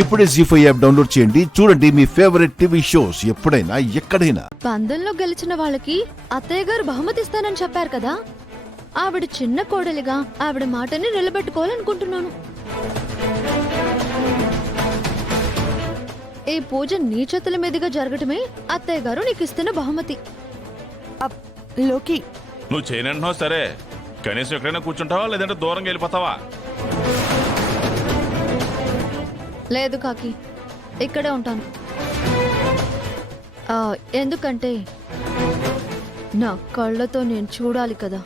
ఇప్పుడే జీ5 app download చేయండి. చూడండి మీ ఫేవరెట్ టీవీ షోస్ ఎప్పుడైనా ఎక్కడైనా. పందెంలో గెలిచిన వాళ్ళకి అత్తయ్య గారు బహుమతి ఇస్తానని చెప్పారు కదా, ఆవిడ చిన్న కోడలిగా ఆవిడ మాటని నిలబెట్టుకోవాలనుకుంటున్నాను. ఈ పూజ నీ చేతుల మీదుగా జరగటమే అత్తయ్య గారు నీకు ఇస్తున్న బహుమతి. లోకి నువ్వు చేయనంటున్నావు సరే, కనీసం ఎక్కడైనా కూర్చుంటావా లేదంటే దూరంగా వెళ్ళిపోతావా? లేదు కాకి, ఇక్కడే ఉంటాను. ఎందుకంటే నా కళ్ళతో నేను చూడాలి కదా.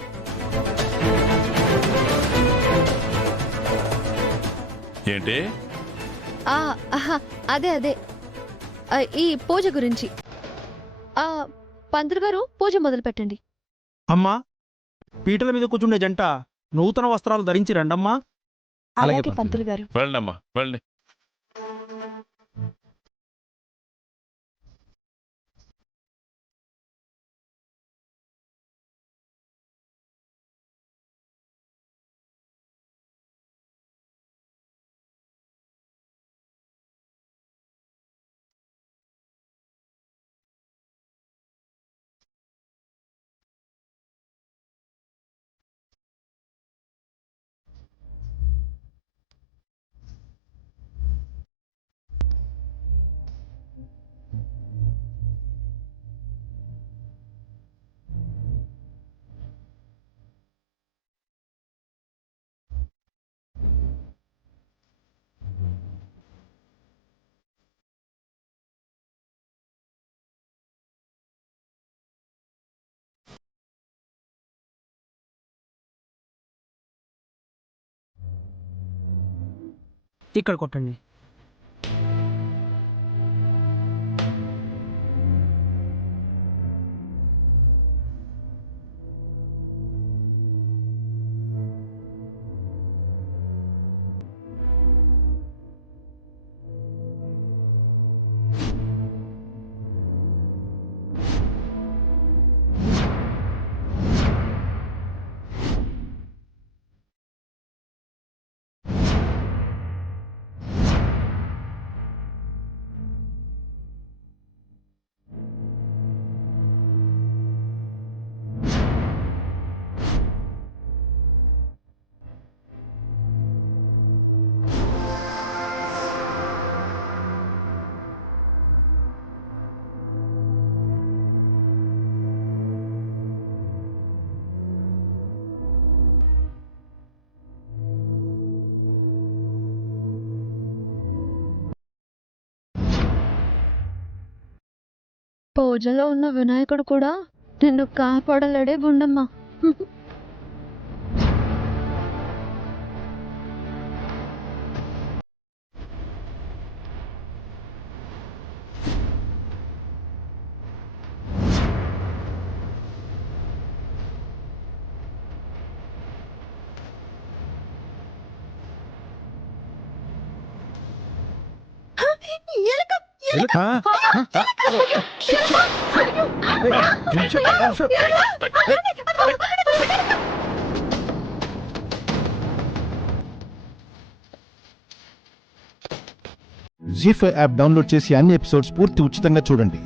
ఏంటి? అదే ఈ పూజ గురించి. పంతులు గారు పూజ మొదలు పెట్టండి. అమ్మా, పీటల మీద కూర్చుండే జంట నూతన వస్త్రాలు ధరించి రండమ్మా. అలాగే పంతులు గారు. వెళ్ళండమ్మా, వెళ్ళండి. ఇక్కడ కొట్టండి. పూజలో ఉన్న వినాయకుడు కూడా నిన్ను కాపాడలేడే గుండమ్మ. జీ5 యాప్ డౌన్లోడ్ చేసి అన్ని ఎపిసోడ్స్ పూర్తి ఉచితంగా చూడండి.